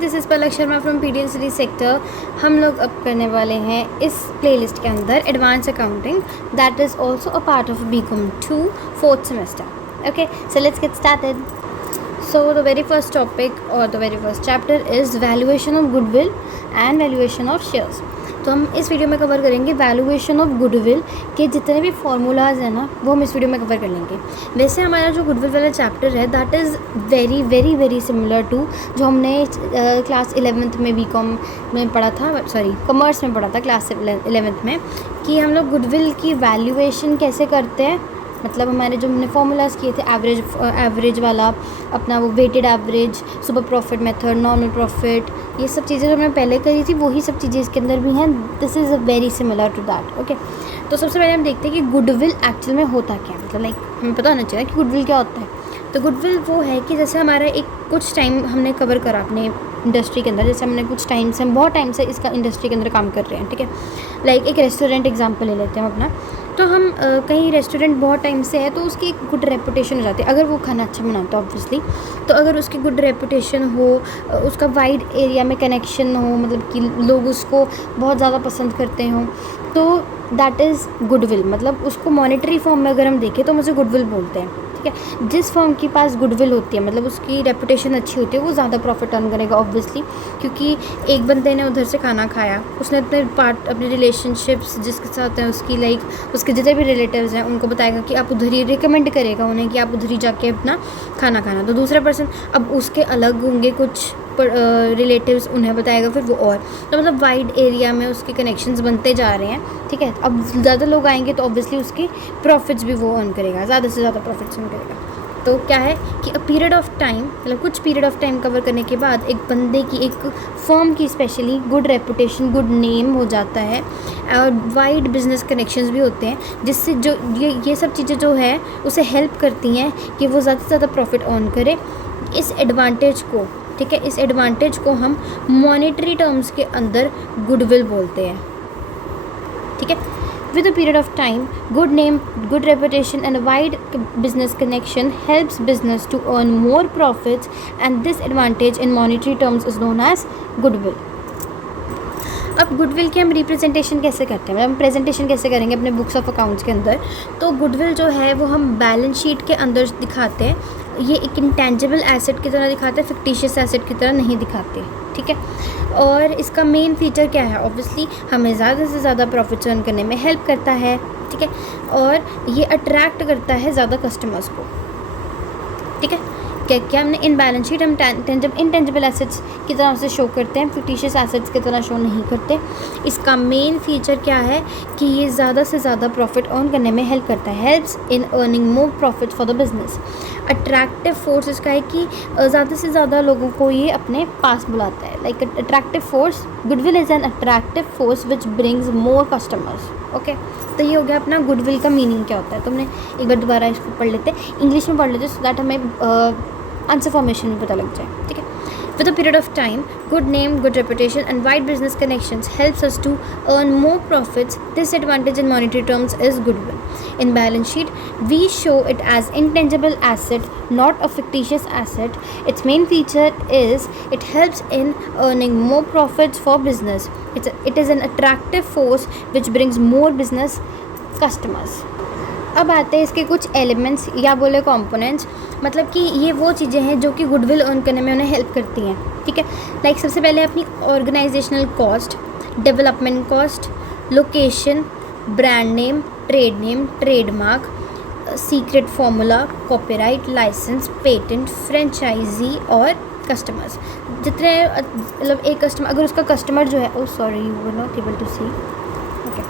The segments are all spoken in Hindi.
This is Palak Sharma from PDN city sector. हम लोग अब करने वाले हैं इस प्लेलिस्ट के अंदर advance accounting, that is also a part of BCom 2 4th semester. Okay, so let's get started. So the very first topic or the very first chapter is valuation of goodwill and valuation of shares। तो हम इस वीडियो में कवर करेंगे वैल्यूएशन ऑफ गुडविल के जितने भी फार्मूलाज हैं ना, वो हम इस वीडियो में कवर कर लेंगे। वैसे हमारा जो गुडविल वाला चैप्टर है that is very very very similar to जो हमने क्लास 11th में बीकॉम में पढ़ा था, सॉरी कॉमर्स में पढ़ा था क्लास 11th में, कि हम लोग गुडविल की वैल्यूएशन कैसे करते हैं। मतलब हमारे जो हमने फार्मूलाज किए थे एवरेज वाला, अपना वो weighted average, super profit method, normal profit, ये सब चीज़ें जो हमने पहले करी थी वही सब चीज़ें इसके अंदर भी हैं। This is a very similar to that. Okay, तो सबसे पहले हम देखते हैं कि गुडविल एक्चुअल में होता क्या है। मतलब हमें पता होना चाहिए कि गुडविल क्या होता है। तो गुडविल वो है कि जैसे हमारा एक कुछ टाइम हमने कवर करा अपने इंडस्ट्री के अंदर, जैसे हमने कुछ टाइम से, हम बहुत टाइम से इसका इंडस्ट्री के अंदर काम कर रहे हैं, ठीक है। लाइक एक रेस्टोरेंट एग्जांपल ले लेते हैं हम अपना। तो हम कहीं रेस्टोरेंट बहुत टाइम से है तो उसकी एक गुड रेपुटेशन हो जाती है अगर वो खाना अच्छा बनाता है ऑब्वियसली। तो अगर उसकी गुड रेपुटेशन हो, उसका वाइड एरिया में कनेक्शन हो, मतलब कि लोग उसको बहुत ज़्यादा पसंद करते हों, तो दैट इज़ गुडविल। मतलब उसको मॉनेटरी फॉर्म में अगर हम देखें तो मुझे गुडविल बोलते हैं, ठीक है। जिस फर्म के पास गुडविल होती है, मतलब उसकी रेपुटेशन अच्छी होती है, वो ज़्यादा प्रॉफिट अर्न करेगा ऑब्वियसली। क्योंकि एक बंदे ने उधर से खाना खाया, उसने अपने रिलेशनशिप्स जिसके साथ हैं उसकी, लाइक उसके जितने भी रिलेटिव्स हैं उनको बताएगा कि आप उधर ही, रिकमेंड करेगा उन्हें कि आप उधर ही जाके अपना खाना खाना। तो दूसरा पर्सन, अब उसके अलग होंगे कुछ रिलेटिव्स, उन्हें बताएगा फिर वो। और तो मतलब वाइड एरिया में उसके कनेक्शंस बनते जा रहे हैं, ठीक है। अब ज़्यादा लोग आएंगे तो ऑब्वियसली उसकी प्रॉफिट्स भी वो अर्न करेगा, ज़्यादा से ज़्यादा प्रॉफिट्स अर्न करेगा। तो क्या है कि अ पीरियड ऑफ टाइम, मतलब कुछ पीरियड ऑफ टाइम कवर करने के बाद एक बंदे की, एक फर्म की specially good reputation, good name हो जाता है, और वाइड बिजनेस कनेक्शंस भी होते हैं, जिससे जो ये सब चीज़ें जो है उसे हेल्प करती हैं कि वो ज़्यादा से ज़्यादा प्रॉफिट अर्न करे। इस एडवांटेज को, ठीक है, इस एडवांटेज को हम मॉनेटरी टर्म्स के अंदर गुडविल बोलते हैं, ठीक है। With a period of time, good name, good reputation and a wide business connection helps business to earn more profits, and this advantage in monetary terms is known as goodwill। अब गुडविल की हम रिप्रेजेंटेशन कैसे करते हैं, मतलब हम प्रेजेंटेशन कैसे करेंगे अपने बुक्स ऑफ अकाउंट्स के अंदर। तो गुडविल जो है वो हम बैलेंस शीट के अंदर दिखाते हैं। ये एक इंटेंजिबल एसेट की तरह दिखाते हैं, फिक्टिशियस एसेट की तरह नहीं दिखाते, ठीक है। और इसका मेन फीचर क्या है, ऑब्वियसली हमें ज़्यादा से ज़्यादा प्रॉफिट अर्न करने में हेल्प करता है, ठीक है। और ये अट्रैक्ट करता है ज़्यादा कस्टमर्स को, ठीक है। क्या हमने इन बैलेंस शीट हम इंटेंजिबल एसेट्स की तरह से शो करते हैं, फिक्टिशियस एसेट्स की तरह शो नहीं करते। इसका मेन फीचर क्या है कि ये ज़्यादा से ज़्यादा प्रॉफिट अर्न करने में हेल्प करता है, helps in earning more profit for the business. Attractive force इसका है कि ज़्यादा से ज़्यादा लोगों को ये अपने पास बुलाता है। Like attractive force, goodwill is an attractive force which brings more customers. Okay, तो ये हो गया अपना गुडविल का मीनिंग क्या होता है। तो हमने एक बार दोबारा इसको पढ़ लेते हैं, इंग्लिश में पढ़ लेते हैं, सो दैट हमें आंसर फॉर्मेशन में पता लग जाए, ठीक है। With a period of time, good name, good reputation and wide business connections helps us to earn more profits. This advantage in monetary terms is goodwill. In balance sheet, we show it as intangible asset, not a fictitious asset. Its main feature is it helps in earning more profits for business. It is an attractive force which brings more business customers. अब आते हैं इसके कुछ एलिमेंट्स या बोले कंपोनेंट्स, मतलब कि ये वो चीज़ें हैं जो कि गुडविल अर्न करने में उन्हें हेल्प करती हैं, ठीक है। लाइक सबसे पहले अपनी organisational cost, development cost, location, brand name, trademark, secret formula, copyright, licence, patent, franchisee और कस्टमर्स। जितने, मतलब एक कस्टमर, अगर उसका कस्टमर जो है, sorry you were not able to see, okay.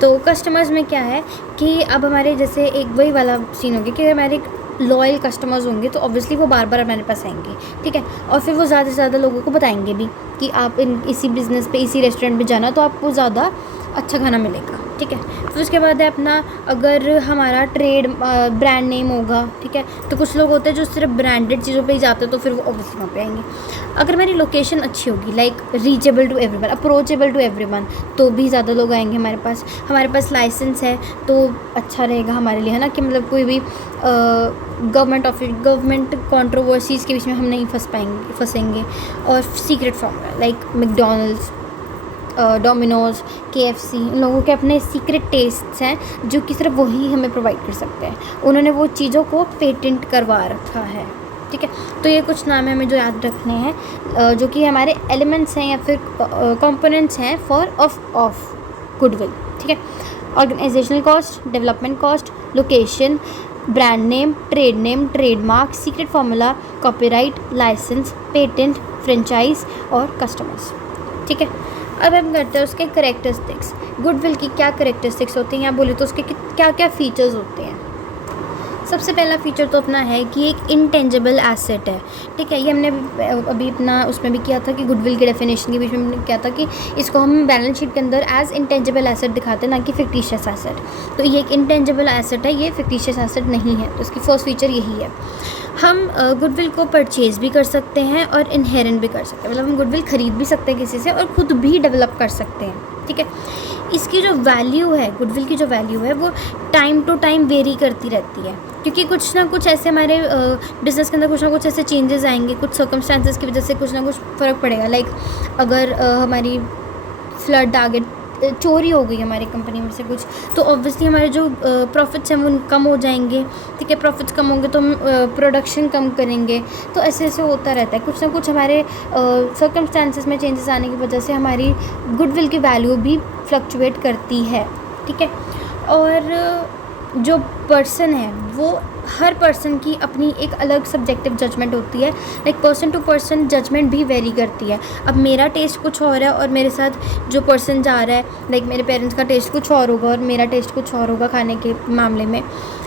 तो कस्टमर्स में क्या है कि अब हमारे जैसे एक वही वाला सीन होगा कि हमारे लॉयल कस्टमर्स होंगे तो ऑब्वियसली वो बार बार हमारे पास आएंगे, ठीक है। और फिर वो ज़्यादा से ज़्यादा लोगों को बताएंगे भी कि आप इसी बिज़नेस पे, इसी रेस्टोरेंट पे जाना तो आपको ज़्यादा अच्छा खाना मिलेगा, ठीक है। फिर उसके बाद है अपना, अगर हमारा ट्रेड ब्रांड नेम होगा, ठीक है, तो कुछ लोग होते हैं जो सिर्फ ब्रांडेड चीज़ों पे ही जाते हैं, तो फिर वो ऑब्वियसली वहाँ पे आएंगे। अगर मेरी लोकेशन अच्छी होगी, like reachable to everyone, approachable to everyone, तो भी ज़्यादा लोग आएंगे हमारे पास। हमारे पास लाइसेंस है तो अच्छा रहेगा हमारे लिए, है ना, कि मतलब कोई भी गवर्नमेंट कंट्रोवर्सीज़ के बीच में हम नहीं फंसेंगे। और secret formula like McDonald's, Domino's, KFC, इन लोगों के अपने सीक्रेट टेस्ट्स हैं जो कि सिर्फ वही हमें प्रोवाइड कर सकते हैं। उन्होंने वो चीज़ों को पेटेंट करवा रखा है, ठीक है। तो ये कुछ नाम है हमें जो याद रखने हैं, जो कि हमारे एलिमेंट्स हैं या फिर कंपोनेंट्स हैं फॉर ऑफ गुडविल, ठीक है। Organisational cost, development cost, location, brand name, trademark, secret formula, copyright, licence, patent, franchise और कस्टमर्स, ठीक है। अब हम करते हैं उसके करेक्टरिस्टिक्स। गुडविल की क्या करेक्टरिस्टिक्स होती हैं, या बोले तो उसके क्या क्या फ़ीचर्स होते हैं। सबसे पहला फ़ीचर तो अपना है कि एक इंटेंजिबल एसेट है, ठीक है। ये हमने अभी अपना उसमें भी किया था कि गुडविल के डेफिनेशन के बीच में हमने किया था कि इसको हम बैलेंस शीट के अंदर एज इंटेंजिबल एसेट दिखाते हैं, ना कि फिक्टिशियस एसेट। तो ये एक इंटेंजिबल एसेट है, ये फिक्टिशियस एसेट नहीं है। तो इसकी फर्स्ट फीचर यही है। हम गुडविल को परचेज़ भी कर सकते हैं और इनहेरेंट भी कर सकते हैं, मतलब हम गुडविल ख़रीद भी सकते हैं किसी से और ख़ुद भी डेवलप कर सकते हैं, ठीक है। इसकी जो वैल्यू है, गुडविल की जो वैल्यू है, वो टाइम टू टाइम वेरी करती रहती है, क्योंकि कुछ ना कुछ ऐसे हमारे बिज़नेस के अंदर कुछ ना कुछ ऐसे चेंजेस आएंगे, कुछ सर्कमस्टांसेस की वजह से कुछ ना कुछ फ़र्क पड़ेगा। लाइक अगर हमारी फ्लड आ गई, चोरी हो गई हमारी कंपनी में से कुछ, तो ऑब्वियसली हमारे जो प्रॉफिट्स हैं वो कम हो जाएंगे, ठीक है। प्रॉफिट्स कम होंगे तो हम प्रोडक्शन कम करेंगे, तो ऐसे ऐसे होता रहता है। कुछ ना कुछ हमारे सर्कमस्टांसेस में चेंजेस आने की वजह से हमारी गुडविल की वैल्यू भी फ्लक्चुएट करती है, ठीक है। और जो पर्सन है, वो हर पर्सन की अपनी एक अलग सब्जेक्टिव जजमेंट होती है, like person to person judgement भी वेरी करती है। अब मेरा टेस्ट कुछ और है और मेरे साथ जो पर्सन जा रहा है, लाइक मेरे पेरेंट्स का टेस्ट कुछ और होगा और मेरा टेस्ट कुछ और होगा खाने के मामले में,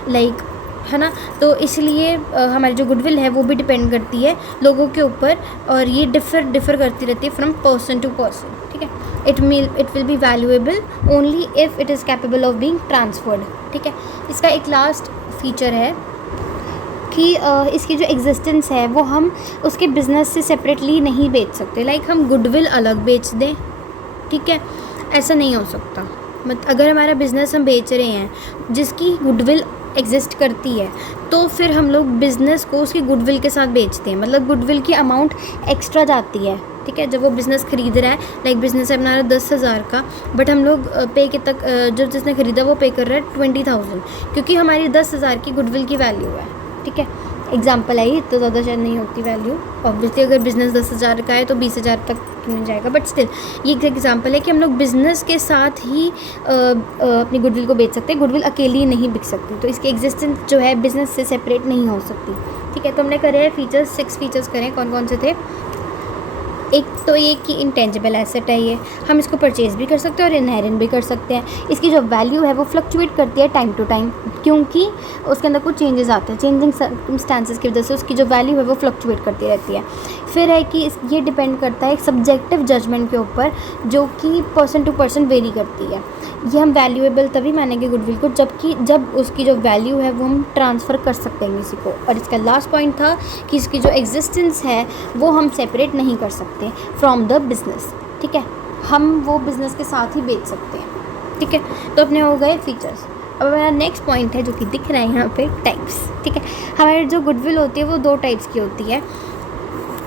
लाइक, है ना। तो इसलिए हमारी जो गुडविल है वो भी डिपेंड करती है लोगों के ऊपर, और ये डिफ़र करती रहती है फ्रॉम पर्सन टू पर्सन, ठीक है। It will be valuable only if it is capable of being transferred, ठीक है। इसका एक लास्ट फीचर है कि इसकी जो एग्जिस्टेंस है वो हम उसके बिज़नेस से सेपरेटली नहीं बेच सकते। लाइक हम गुडविल अलग बेच दें, ठीक है, ऐसा नहीं हो सकता। अगर हमारा बिज़नेस हम बेच रहे हैं जिसकी गुडविल एग्जिस्ट करती है, तो फिर हम लोग बिज़नेस को उसकी गुडविल के साथ बेचते हैं, मतलब गुडविल की अमाउंट एक्स्ट्रा जाती है, ठीक है। जब वो बिज़नेस ख़रीद रहा है, लाइक बिज़नेस है अपना 10,000 का, बट हम लोग पे के तक जब जिसने ख़रीदा वो पे कर रहा है 20,000, क्योंकि हमारी 10,000 की गुडविल की वैल्यू है, ठीक है। एग्जाम्पल आई, तो ज़्यादा शायद नहीं होती वैल्यू, ऑब्वियसली अगर बिज़नेस 10,000 का है तो 20,000 तक मिल जाएगा, बट स्टिल ये एक एग्जाम्पल है कि हम लोग बिज़नेस के साथ ही अपनी गुडविल को बेच सकते हैं। गुडविल अकेली नहीं बिक सकती, तो इसकी एग्जिस्टेंस जो है बिज़नेस से सेपरेट नहीं हो सकती, ठीक है। तो हमने करे हैं फीचर्स, 6 फीचर्स करें, कौन कौन से थे। एक तो ये कि इंटेंजिबल एसेट है, ये हम इसको परचेज़ भी कर सकते हैं और इनहेरेंट भी कर सकते हैं। इसकी जो वैल्यू है वो फ्लक्चुएट करती है टाइम टू टाइम, क्योंकि उसके अंदर कुछ चेंजेस आते हैं, चेंजिंग सर्कमस्टांसेस की वजह से उसकी जो वैल्यू है वो फ्लक्चुएट करती रहती है। फिर है कि ये डिपेंड करता है एक सब्जेक्टिव जजमेंट के ऊपर, जो कि पर्सन टू पर्सन वेरी करती है। ये हम वैल्यूएबल तभी मानेंगे गुडविल को जब उसकी जो वैल्यू है वो हम ट्रांसफ़र कर सकते हैं किसी को। और इसका लास्ट पॉइंट था कि इसकी जो एग्जिस्टेंस है वो हम सेपरेट नहीं कर सकते फ्रॉम द बिज़नेस, ठीक है। हम वो बिज़नेस के साथ ही बेच सकते हैं, ठीक है। तो अपने हो गए फीचर्स। अब हमारा नेक्स्ट पॉइंट है जो कि दिख रहा है यहाँ पे, टाइप्स, ठीक है। हमारी जो गुडविल होती है वो 2 टाइप्स की होती है,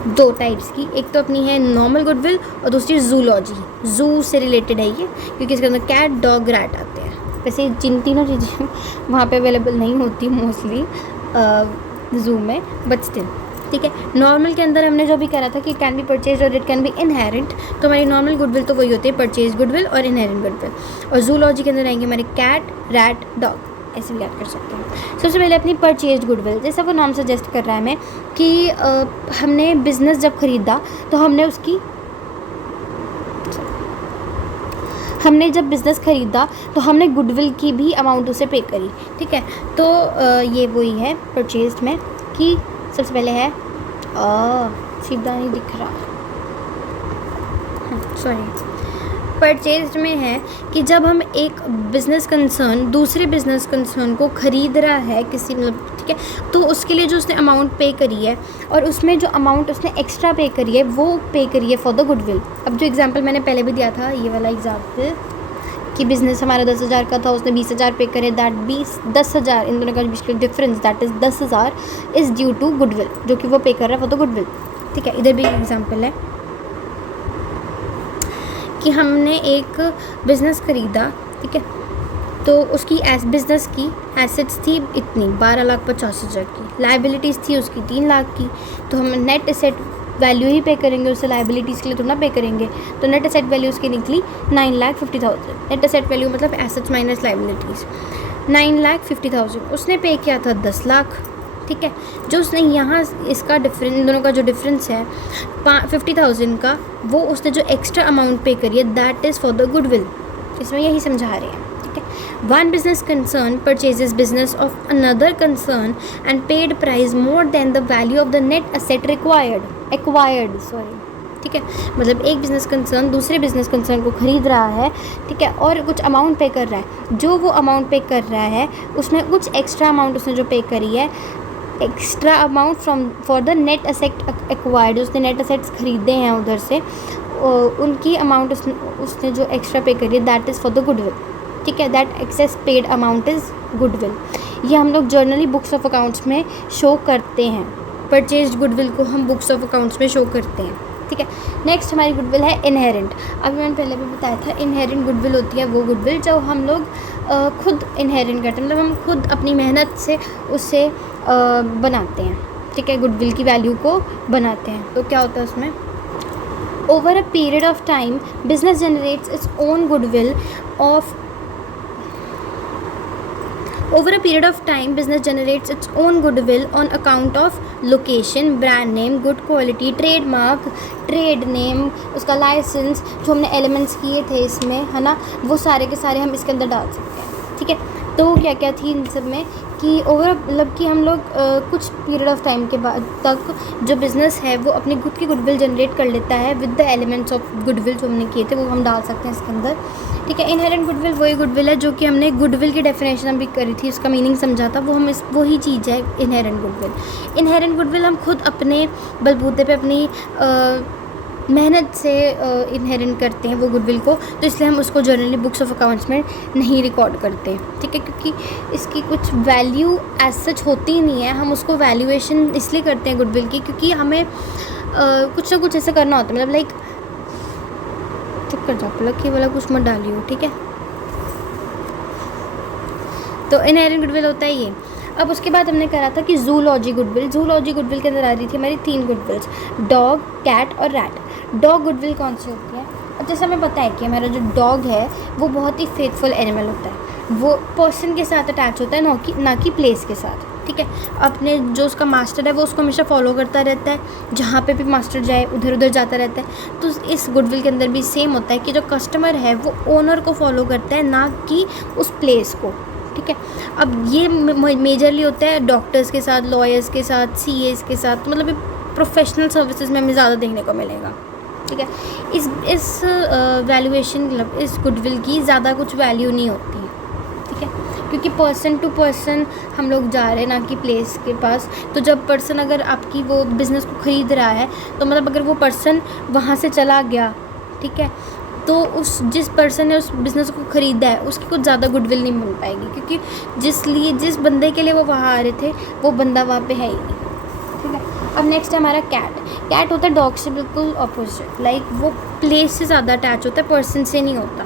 2 टाइप्स की। एक तो अपनी है नॉर्मल गुडविल और दूसरी जूलॉजी, जू से रिलेटेड है ये, क्योंकि इसके अंदर कैट, डॉग, रैट आते हैं। वैसे जिन तीनों चीज़ें वहाँ पे अवेलेबल नहीं होती मोस्टली जू में, बट स्टिल, ठीक है। नॉर्मल के अंदर हमने जो भी करा था कि कैन बी परचेज और इट कैन बी इनहेरेंट, तो हमारी नॉर्मल गुडविल तो वही होती है, परचेज गुडविल और इनहेरेंट गुडविल। और जूलॉजी के अंदर आएंगे हमारे कैट, रैट, डॉग, ऐसे भी याद कर सकते हैं। सबसे पहले अपनी परचेज गुडविल, जैसा वो नाम सजेस्ट कर रहा है हमें कि हमने बिज़नेस जब ख़रीदा तो हमने जब बिज़नेस ख़रीदा तो हमने गुडविल की भी अमाउंट उसे पे करी, ठीक है। तो ये वही है परचेज में कि सबसे पहले है सीधा नहीं दिख रहा, सॉरी, परचेज्ड में है कि जब हम एक बिज़नेस कंसर्न दूसरे बिज़नेस कंसर्न को ख़रीद रहा है किसी मतलब, ठीक है, तो उसके लिए जो उसने अमाउंट पे करी है और उसमें जो अमाउंट उसने एक्स्ट्रा पे करी है वो पे करी है फॉर द गुडविल। अब जो एग्जांपल मैंने पहले भी दिया था, ये वाला एग्जांपल कि बिज़नेस हमारा 10,000 का था, उसने 20,000 पे करे, दैट 10,000 इन दोनों का बीच का difference that is 10,000 is due to goodwill, जो कि वो पे कर रहा है फॉर द गुडविल। ठीक है, इधर भी एग्जांपल है कि हमने एक बिज़नेस ख़रीदा, ठीक है, तो उसकी बिज़नेस की एसेट्स थी इतनी 12,50,000 की, लाइबिलिटीज़ थी उसकी 3 लाख की, तो हम नेट एसेट वैल्यू ही पे करेंगे, उससे लाइबिलिटीज़ के लिए थोड़ा पे करेंगे। तो नेट एसेट वैल्यू उसकी निकली 9,50,000। नेट एसेट वैल्यू मतलब एसेट्स माइनस लाइबिलिटीज़, 9,50,000। उसने पे किया था 10 लाख, ठीक है। जो उसने यहाँ इसका डिफरेंस, इन दोनों का जो डिफरेंस है 50,000 का, वो उसने जो एक्स्ट्रा अमाउंट पे करी है that is for the goodwill. इसमें यही समझा रहे हैं, ठीक है। One business concern purchases business of another concern and paid price more than the value of the net asset acquired, ठीक है। मतलब एक बिज़नेस कंसर्न दूसरे बिज़नेस कंसर्न को ख़रीद रहा है, ठीक है, और कुछ अमाउंट पे कर रहा है। जो वो अमाउंट पे कर रहा है उसमें कुछ एक्स्ट्रा अमाउंट उसने जो पे करी है, extra amount for the net asset acquired, उसने नेट असेट्स ख़रीदे हैं उधर से, उनकी अमाउंट उसने जो एक्स्ट्रा पे करी है that is for the goodwill, ठीक है। That excess paid amount is goodwill. ये हम लोग जर्नली बुक्स ऑफ अकाउंट्स में शो करते हैं। परचेज्ड गुडविल को हम बुक्स ऑफ अकाउंट्स में शो करते हैं, ठीक है। नेक्स्ट हमारी गुडविल है इनहेरेंट। अभी मैंने पहले भी बताया था, इनहेरेंट गुडविल होती है वो गुडविल जो हम लोग खुद इनहेरेंट करते हैं, मतलब हम खुद अपनी मेहनत से उसे बनाते हैं, ठीक है, गुडविल की वैल्यू को बनाते हैं। तो क्या होता है उसमें, over a period of time business generates its own goodwill of Over a period of time, business generates its own goodwill on account of location, brand name, good quality, trademark, trade name, उसका लाइसेंस, जो हमने एलिमेंट्स किए थे इसमें, है ना, वो सारे के सारे हम इसके अंदर डाल सकते हैं, ठीक है। तो क्या क्या थी इन सब में कि ओवर मतलब कि हम लोग कुछ पीरियड ऑफ टाइम के बाद तक जो बिज़नेस है वो अपनी खुद की गुडविल जनरेट कर लेता है with the elements of goodwill जो हमने किए थे वो हम डाल सकते हैं इसके अंदर, ठीक है। इनहेरेंट गुडविल वही गुडविल है जो कि हमने गुडविल की डेफिनेशन अभी करी थी, उसका मीनिंग समझा था, वो हम इस वही चीज़ है इनहेरेंट गुडविल। इनहेरेंट गुडविल हम खुद अपने बलबूते पे अपनी मेहनत से इनहेरेंट करते हैं वो गुडविल को, तो इसलिए हम उसको जर्नली बुक्स ऑफ अकाउंट्स में नहीं रिकॉर्ड करते, ठीक है, क्योंकि इसकी कुछ वैल्यू एज सच होती ही नहीं है। हम उसको वैल्यूएशन इसलिए करते हैं गुडविल की क्योंकि हमें कुछ ना कुछ ऐसा करना होता है, मतलब लाइक चुप कर जाओ पलक, ये वाला कुछ मत डालियो, ठीक है। तो इनहेरेंट गुडविल होता है ये। अब उसके बाद हमने करा था कि जूलॉजी गुडविल के अंदर आ रही थी हमारी 3 गुडविल्स, डॉग, कैट और रैट। डॉग गुडविल कौन सी होती है? अब जैसे हमें पता है कि हमारा जो डॉग है वो बहुत ही फेथफुल एनिमल होता है, वो पर्सन के साथ अटैच होता है ना कि प्लेस के साथ, ठीक है। अपने जो उसका मास्टर है वो उसको हमेशा फॉलो करता रहता है, जहाँ पे भी मास्टर जाए उधर उधर जाता रहता है। तो इस गुडविल के अंदर भी सेम होता है कि जो कस्टमर है वो ओनर को फॉलो करता है ना कि उस प्लेस को, ठीक है। अब ये मेजरली होता है डॉक्टर्स के साथ, लॉयर्स के साथ, सीएस के साथ, मतलब प्रोफेशनल सर्विसेज में हमें ज़्यादा देखने को मिलेगा, ठीक है। इस वैल्यूएशन मतलब इस गुडविल की ज़्यादा कुछ वैल्यू नहीं होती, ठीक है, क्योंकि पर्सन टू पर्सन हम लोग जा रहे हैं ना कि प्लेस के पास। तो जब पर्सन अगर आपकी वो बिज़नेस को ख़रीद रहा है तो मतलब अगर वो पर्सन वहाँ से चला गया, ठीक है, तो उस जिस पर्सन ने उस बिज़नेस को ख़रीदा है उसकी कुछ ज़्यादा गुडविल नहीं मिल पाएगी, क्योंकि जिस बंदे के लिए वो वहाँ आ रहे थे वो बंदा वहाँ पे है ही नहीं, ठीक है। अब नेक्स्ट है हमारा कैट होता है डॉग से बिल्कुल अपोजिट, लाइक वो प्लेस से ज़्यादा अटैच होता है, पर्सन से नहीं होता।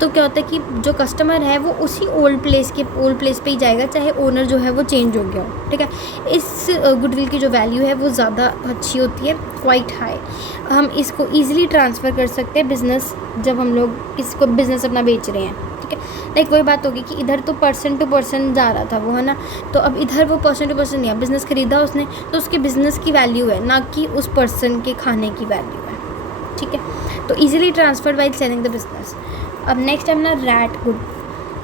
तो क्या होता है कि जो कस्टमर है वो उसी ओल्ड प्लेस पे ही जाएगा, चाहे ओनर जो है वो चेंज हो गया हो, ठीक है। इस गुडविल की जो वैल्यू है वो ज़्यादा अच्छी होती है, क्वाइट हाई। हम इसको ईजिली ट्रांसफ़र कर सकते हैं बिज़नेस, जब हम लोग इसको बिज़नेस अपना बेच रहे हैं, ठीक है। लाइक वही बात होगी कि इधर तो पर्सन टू पर्सन जा रहा था वो, है ना, तो अब इधर वो पर्सन टू पर्सन नहीं है, बिज़नेस ख़रीदा उसने तो उसके बिज़नेस की वैल्यू है ना कि उस पर्सन के खाने की वैल्यू है, ठीक है। तो easily transferred by selling the business. अब नेक्स्ट है अपना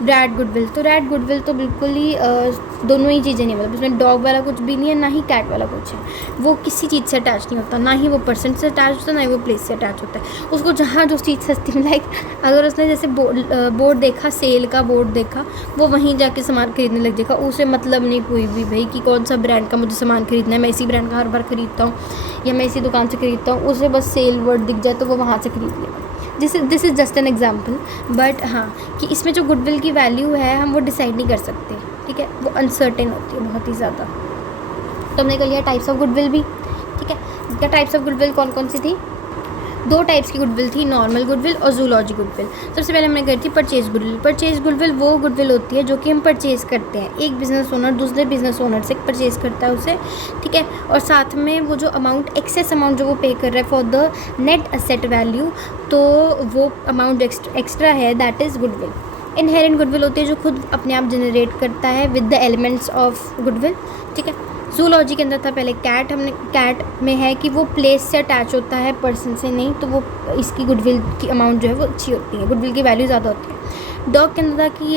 रैट गुडविल, तो रैट गुडविल तो बिल्कुल ही दोनों ही चीज़ें नहीं, मतलब उसमें डॉग वाला कुछ भी नहीं है, ना ही कैट वाला कुछ है। वो किसी चीज़ से अटैच नहीं होता, ना ही वो पर्सन से अटैच होता है, ना ही वो प्लेस से अटैच होता है। उसको जहाँ जो चीज़ सस्ती में, लाइक अगर उसने जैसे बोर्ड देखा, सेल का बोर्ड देखा, वो वहीं जाके सामान खरीदने लग जाएगा। उसे मतलब नहीं कोई भी भाई कि कौन सा ब्रांड का मुझे सामान खरीदना है, मैं इसी ब्रांड का हर बार खरीदता हूँ या मैं इसी दुकान से खरीदता हूँ। उसे बस सेल वर्ड दिख जाए तो वो वहाँ से खरीद लेगा। This is just an example. But हाँ, कि इसमें जो गुडविल की वैल्यू है हम वो डिसाइड नहीं कर सकते, ठीक है, वो अनसर्टेन होती है बहुत ही ज़्यादा। तो हमने कर लिया टाइप्स ऑफ गुडविल भी, ठीक है। टाइप्स ऑफ गुडविल कौन कौन सी थी? 2 टाइप्स की गुडविल थी, नॉर्मल गुडविल और जूलॉजी गुडविल। सबसे पहले हमने करी थी परचेज गुडविल। परचेज गुडविल वो गुडविल होती है जो कि हम परचेज़ करते हैं, एक बिज़नेस ओनर दूसरे बिज़नेस ओनर से परचेज़ करता है उसे, ठीक है। और साथ में वो जो अमाउंट, एक्सेस अमाउंट जो वो पे कर रहा है for the net asset value, तो वो अमाउंट एक्स्ट्रा है, that is goodwill. Inherent goodwill होती है जो खुद अपने आप जनरेट करता है with the elements of goodwill, ठीक है। जूलॉजी के अंदर था पहले कैट, हमने कैट में है कि वो प्लेस से अटैच होता है, पर्सन से नहीं, तो वो इसकी गुडविल की अमाउंट जो है वो अच्छी होती है, गुडविल की वैल्यू ज़्यादा होती है। डॉग के अंदर था कि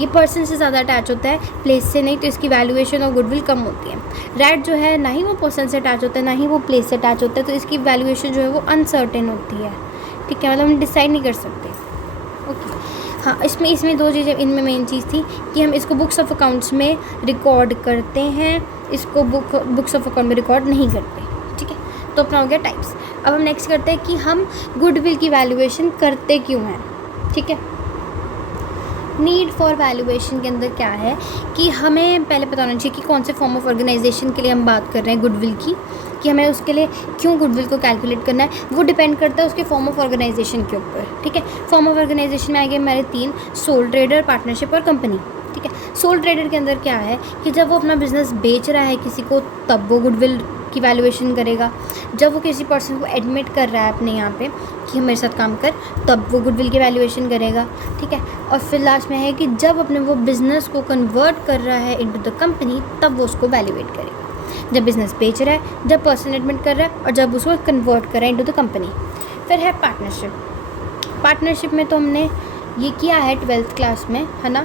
ये पर्सन से ज़्यादा अटैच होता है, प्लेस से नहीं, तो इसकी वैल्यूएशन और गुडविल कम होती है। रैट जो है ना ही वो पर्सन से अटैच होता है, ना ही वो प्लेस से अटैच होता है, तो इसकी वैल्यूएशन जो है वो अनसर्टेन होती है, ठीक है, मतलब हम डिसाइड नहीं कर सकते। ओके हाँ, इसमें 2 चीज़ें, इनमें मेन चीज़ थी कि हम इसको बुक्स ऑफ अकाउंट्स में रिकॉर्ड करते हैं, इसको बुक्स ऑफ अकाउंट में रिकॉर्ड नहीं करते, ठीक है। तो अपना हो गया टाइप्स। अब हम नेक्स्ट करते हैं कि हम गुडविल की वैल्यूएशन करते क्यों हैं, ठीक है। नीड फॉर वैल्यूएशन के अंदर क्या है कि हमें पहले पता होना चाहिए कि कौन से फॉर्म ऑफ ऑर्गेनाइजेशन के लिए हम बात कर रहे हैं गुडविल की, कि हमें उसके लिए क्यों गुडविल को कैलकुलेट करना है, वो डिपेंड करता है उसके फॉर्म ऑफ ऑर्गेनाइजेशन के ऊपर, ठीक है। फॉर्म ऑफ ऑर्गेनाइजेशन में आएंगे हमारे 3, सोल ट्रेडर, पार्टनरशिप और कंपनी, ठीक है। सोल ट्रेडर के अंदर क्या है कि जब वो अपना बिजनेस बेच रहा है किसी को, तब वो गुडविल की वैल्यूएशन करेगा। जब वो किसी पर्सन को एडमिट कर रहा है अपने यहाँ पे कि मेरे साथ काम कर, तब वो गुडविल की वैल्यूएशन करेगा, ठीक है। और फिर लास्ट में है कि जब अपने वो बिज़नेस को कन्वर्ट कर रहा है इनटू द कंपनी, तब वो उसको वैल्यूएट करेगा। जब बिज़नेस बेच रहा है, जब पर्सन एडमिट कर रहा है, और जब उसको कन्वर्ट कर रहा है इनटू द कंपनी। फिर है पार्टनरशिप। पार्टनरशिप में तो हमने ये किया है 12th क्लास में, है ना,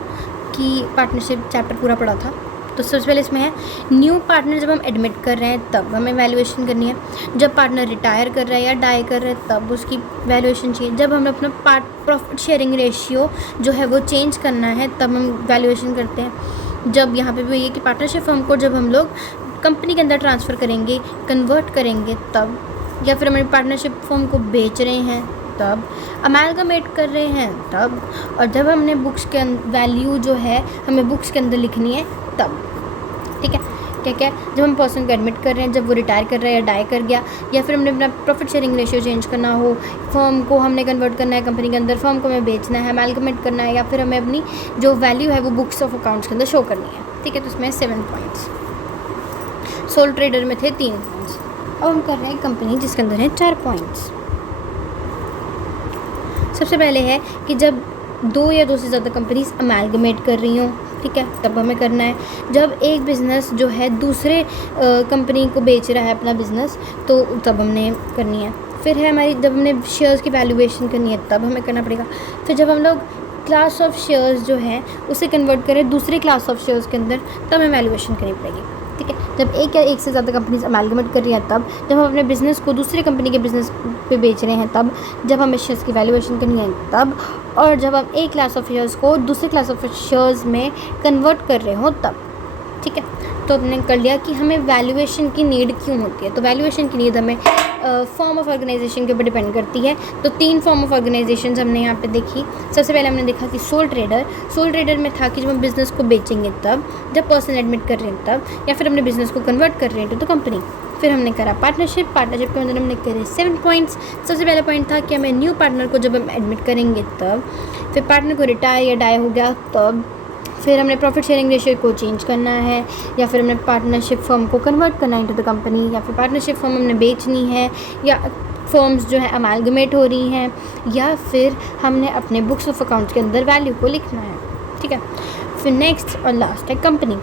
कि पार्टनरशिप चैप्टर पूरा पढ़ा था। तो सबसे पहले इसमें है न्यू पार्टनर जब हम एडमिट कर रहे हैं तब हमें वैल्यूएशन करनी है, जब पार्टनर रिटायर कर रहा है या डाई कर रहा है तब उसकी वैल्यूएशन चाहिए, जब हमें अपना प्रॉफिट शेयरिंग रेशियो जो है वो चेंज करना है तब हम वैल्यूएशन करते हैं, जब यहाँ पे भी ये कि पार्टनरशिप फर्म को जब हम लोग कंपनी के अंदर ट्रांसफ़र करेंगे, कन्वर्ट करेंगे तब, या फिर हमारी पार्टनरशिप फर्म को बेच रहे हैं तब, अमेलगमेट कर रहे हैं तब, और जब हमने बुक्स के वैल्यू जो है हमें बुक्स के अंदर लिखनी है तब, ठीक है। क्या क्या, जब हम पर्सन को एडमिट कर रहे हैं, जब वो रिटायर कर रहा है या डाई कर गया, या फिर हमने अपना प्रॉफिट शेयरिंग रेशियो चेंज करना हो, फर्म को हमने कन्वर्ट करना है कंपनी के अंदर, फर्म को हमें बेचना है, अमेलगमेट करना है, या फिर हमें अपनी जो वैल्यू है वो बुक्स ऑफ अकाउंट्स के अंदर शो करनी है, ठीक है। तो उसमें 7 पॉइंट्स, सोल ट्रेडर में थे 3 पॉइंट्स। अब हम कर रहे हैं कंपनी जिसके अंदर है 4 पॉइंट्स। सबसे पहले है कि जब 2 या 2 से ज़्यादा कंपनीज अमेलगमेट कर रही हों, ठीक है, तब हमें करना है। जब एक बिज़नेस जो है दूसरे कंपनी को बेच रहा है अपना बिज़नेस, तो तब हमने करनी है। फिर है हमारी, जब हमने शेयर्स की वैल्यूएशन करनी है तब हमें करना पड़ेगा। फिर जब हम लोग क्लास ऑफ शेयर्स जो है उसे कन्वर्ट करें दूसरे क्लास ऑफ शेयर्स के अंदर, तब हमें वैल्यूएशन करनी पड़ेगी, ठीक है। जब एक या एक से ज़्यादा कंपनीज अमेलगमेट कर रही हैं तब, जब हम अपने बिज़नेस को दूसरे कंपनी के बिज़नेस पे बेच रहे हैं तब, जब हमें शेयर्स की वैल्यूएशन करनी है तब, और जब हम एक क्लास ऑफ शेयर्स को दूसरे क्लास ऑफ शेयर्स में कन्वर्ट कर रहे हो तब, ठीक है। तो हमने कर लिया कि हमें वैल्यूएशन की नीड क्यों होती है। तो वैल्यूएशन की नीड हमें फॉर्म ऑफ ऑर्गेनाइजेशन के ऊपर डिपेंड करती है। तो 3 फॉर्म ऑफ ऑर्गेनाइजेशन हमने यहाँ पे देखी। सबसे पहले हमने देखा कि सोल ट्रेडर में था कि जब हम बिज़नेस को बेचेंगे तब, जब पर्सन एडमिट कर रहे हैं तब, या फिर अपने बिज़नेस को कन्वर्ट कर रहे हैं तो कंपनी। फिर हमने करा पार्टनरशिप के अंदर हमने करे 7 पॉइंट्स। सबसे पहला पॉइंट था कि हमें न्यू पार्टनर को जब हम एडमिट करेंगे तब, फिर पार्टनर को रिटायर या डाई हो गया तब, फिर हमने प्रॉफिट शेयरिंग रेशियो को चेंज करना है, या फिर हमने पार्टनरशिप फर्म को कन्वर्ट करना है इनटू द कंपनी, या फिर पार्टनरशिप फर्म हमने बेचनी है, या फर्म्स जो है अमेलगमेट हो रही हैं, या फिर हमने अपने बुक्स ऑफ अकाउंट्स के अंदर वैल्यू को लिखना है, ठीक है। फिर नेक्स्ट और लास्ट है कंपनी।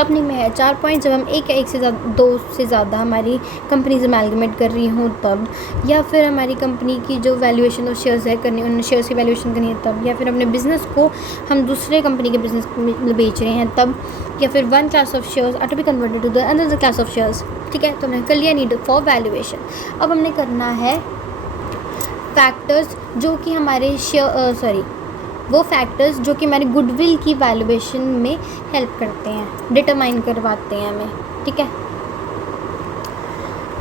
अपने में है 4 पॉइंट, जब हम एक या एक से ज़्यादा, 2 से ज़्यादा हमारी कंपनीज अमेलगमेट कर रही हों तब, या फिर हमारी कंपनी की जो वैल्यूएशन ऑफ शेयर्स है करनी, उन शेयर्स की वैल्यूएशन करनी है तब, या फिर अपने बिज़नेस को हम दूसरे कंपनी के बिज़नेस में बेच रहे हैं तब, या फिर one class of shares are to be converted to the another class of shares. ठीक है, तो हमने कर लिया नीड फॉर वैल्यूएशन। अब हमने करना है फैक्टर्स जो कि हमारे वो फैक्टर्स जो कि हमारे गुडविल की वैल्यूएशन में हेल्प करते हैं, डिटरमाइन करवाते हैं हमें। ठीक है,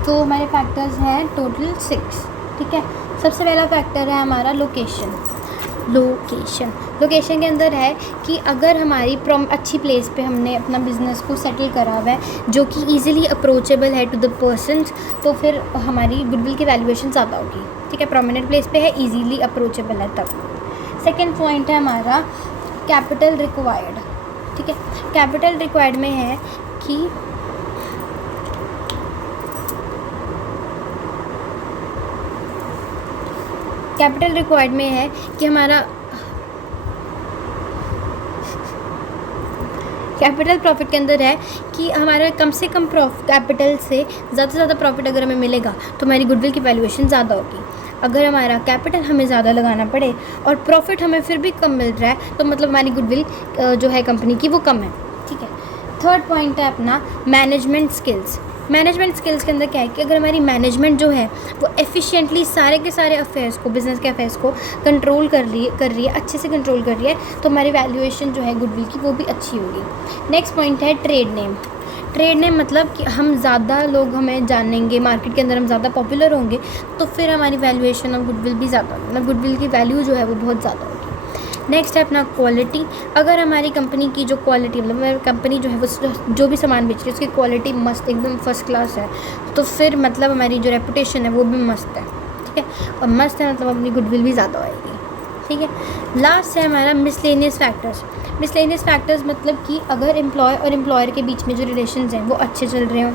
तो हमारे फैक्टर्स हैं टोटल 6। ठीक है, सबसे पहला फैक्टर है हमारा लोकेशन। लोकेशन के अंदर है कि अगर हमारी अच्छी प्लेस पे हमने अपना बिज़नेस को सेटल करा हुआ है जो कि ईजिली अप्रोचेबल है टू द पर्सनस, तो फिर हमारी गुडविल की वैल्यूएशन ज़्यादा होगी। ठीक है, प्रोमिनेंट प्लेस पे है, ईजीली अप्रोचेबल है तब। सेकेंड पॉइंट है हमारा कैपिटल रिक्वायर्ड। ठीक है, कैपिटल रिक्वायर्ड में है कि हमारा कैपिटल प्रॉफिट के अंदर है कि हमारा कम से कम कैपिटल से ज़्यादा प्रॉफिट अगर हमें मिलेगा तो हमारी गुडविल की वैल्यूएशन ज़्यादा होगी। अगर हमारा कैपिटल हमें ज़्यादा लगाना पड़े और प्रॉफिट हमें फिर भी कम मिल रहा है तो मतलब हमारी गुडविल जो है कंपनी की वो कम है। ठीक है, थर्ड पॉइंट है अपना मैनेजमेंट स्किल्स। मैनेजमेंट स्किल्स के अंदर क्या है कि अगर हमारी मैनेजमेंट जो है वो एफिशिएंटली सारे के सारे अफेयर्स को, बिज़नेस के अफेयर्स को कंट्रोल कर रही है, अच्छे से कंट्रोल कर रही है, तो हमारी वैल्यूएशन जो है गुडविल की वो भी अच्छी होगी। नेक्स्ट पॉइंट है ट्रेड नेम। ट्रेड नेम मतलब कि हम ज़्यादा लोग हमें जानेंगे, मार्केट के अंदर हम ज़्यादा पॉपुलर होंगे तो फिर हमारी वैल्यूएशन ऑफ गुडविल भी ज़्यादा होगी, मतलब गुडविल की वैल्यू जो है वो बहुत ज़्यादा होगी। नेक्स्ट है अपना क्वालिटी। अगर हमारी कंपनी की जो क्वालिटी, मतलब कंपनी जो है वो जो भी सामान बेच रही है उसकी क्वालिटी मस्त, एकदम फर्स्ट क्लास है, तो फिर मतलब हमारी जो रेपुटेशन है वो भी मस्त है। ठीक है, और मस्त है मतलब अपनी गुडविल भी ज़्यादा आएगी। ठीक है, लास्ट है हमारा मिसलेनियस फैक्टर्स। मिसलेनियस फैक्टर्स मतलब कि अगर एम्प्लॉय और एम्प्लॉयर के बीच में जो रिलेशंस हैं वो अच्छे चल रहे हों।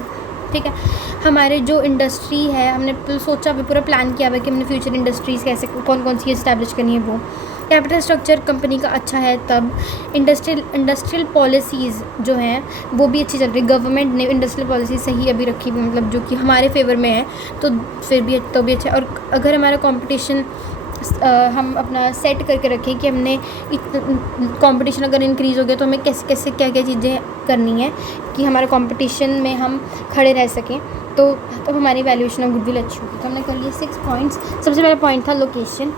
ठीक है, हमारे जो इंडस्ट्री है, हमने सोचा भी, पूरा प्लान किया हुआ कि हमने फ्यूचर इंडस्ट्रीज़ कैसे कौन सी इस्टेब्लिश करनी है वो। कैपिटल स्ट्रक्चर कंपनी का अच्छा है तब। इंडस्ट्रियल पॉलिसीज़ जो हैं वो भी अच्छी चल रही है, गवर्नमेंट ने इंडस्ट्रियल पॉलिसी सही अभी रखी हुई, मतलब जो कि हमारे फेवर में है, तो फिर भी अच्छा। और अगर हमारा कंपटीशन हम अपना सेट करके रखें कि हमने कंपटीशन अगर इंक्रीज़ हो गया तो हमें कैसे क्या चीज़ें करनी है कि हमारे कंपटीशन में हम खड़े रह सकें, तो तब हमारी वैल्यूएशन ऑफ गुडविल अच्छी होगी। तो हमने कर लिए 6 पॉइंट्स। सबसे पहला पॉइंट था लोकेशन।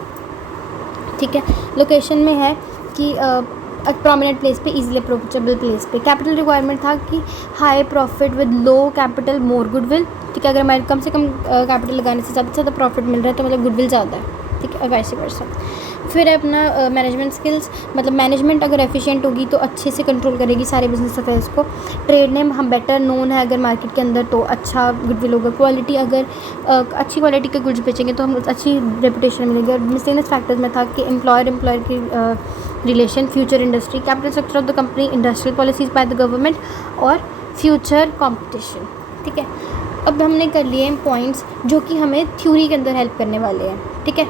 ठीक है, लोकेशन में है कि प्रोमिनेंट प्लेस पे, इजीली अप्रोचेबल प्लेस पे। कैपिटल रिक्वायरमेंट था कि high profit with low capital more goodwill. ठीक है, अगर हमारे कम से कम कैपिटल लगाने से ज़्यादा प्रॉफिट मिल रहा है तो मतलब गुडविल ज़्यादा है। ठीक है, और वाइस वर्सा। फिर है अपना मैनेजमेंट स्किल्स, मतलब मैनेजमेंट अगर एफिशिएंट होगी तो अच्छे से कंट्रोल करेगी सारे बिजनेस अफेयर्स को। ट्रेड नेम हम बेटर नोन है अगर मार्केट के अंदर तो अच्छा गुडविल होगा। क्वालिटी, अगर अच्छी क्वालिटी के गुड्स बेचेंगे तो हम अच्छी रेपुटेशन मिलेगी। और मिसलेनियस फैक्टर्स में था कि एम्प्लॉयर की relation, future industry, capital structure of the company, industrial policies by the government और फ्यूचर कॉम्पिटिशन। ठीक है, अब हमने कर लिए पॉइंट्स जो कि हमें थ्योरी के अंदर हेल्प करने वाले हैं। ठीक है,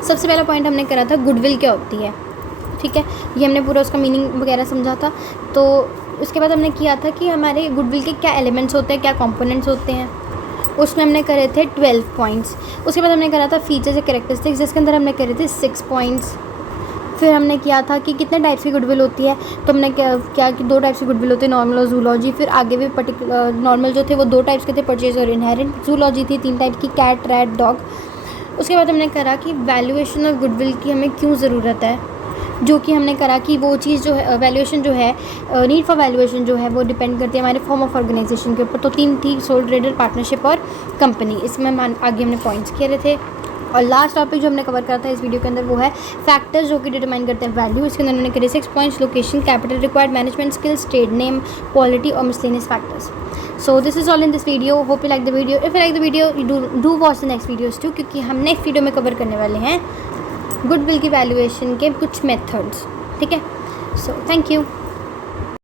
सबसे पहला पॉइंट हमने करा था गुडविल क्या होती है। ठीक है, ये हमने पूरा उसका मीनिंग वगैरह समझा था। तो उसके बाद हमने किया था कि हमारे गुडविल के क्या एलिमेंट्स होते हैं, क्या कंपोनेंट्स होते हैं, उसमें हमने करे थे 12 पॉइंट्स। उसके बाद हमने करा था फीचर्स या कैरेक्टरिस्टिक्स, जिसके अंदर हमने करे थे 6 पॉइंट्स। फिर हमने किया था कि कितने टाइप्स की गुडविल होती है, तो हमने क्या कि 2 टाइप्स की गुडविल होती है, नॉर्मल और जूलॉजी। फिर आगे भी पर्टिकुलर नॉर्मल जो थे वो 2 टाइप्स के थे, परचेज और इनहेरेंट। जूलॉजी थी 3 टाइप की, कैट, रैट, डॉग। उसके बाद हमने करा कि वैल्यूएशन ऑफ गुडविल की हमें क्यों ज़रूरत है, जो कि हमने करा कि वो चीज़ जो है, वैल्यूएशन जो है, नीड फॉर वैल्यूएशन जो है वो डिपेंड करती है हमारे फॉर्म ऑफ ऑर्गेनाइजेशन के ऊपर। तो 3 थी, सोल ट्रेडर, पार्टनरशिप और कंपनी। इसमें आगे हमने पॉइंट्स किए रहे थे। और लास्ट टॉपिक जो हमने कवर करा था इस वीडियो के अंदर वो है फैक्टर्स जो कि डिटरमाइन करते हैं वैल्यू। इसके अंदर हमने करे 6 points: location, capital required, management skills, trade name, quality और miscellaneous factors. So this is all in this video. Hope you like the video. If you like the video, you do watch the next videos too, क्योंकि हम नेक्स्ट वीडियो में कवर करने वाले हैं गुडविल की वैल्यूएशन के कुछ मेथड्स। ठीक है, सो थैंक यू।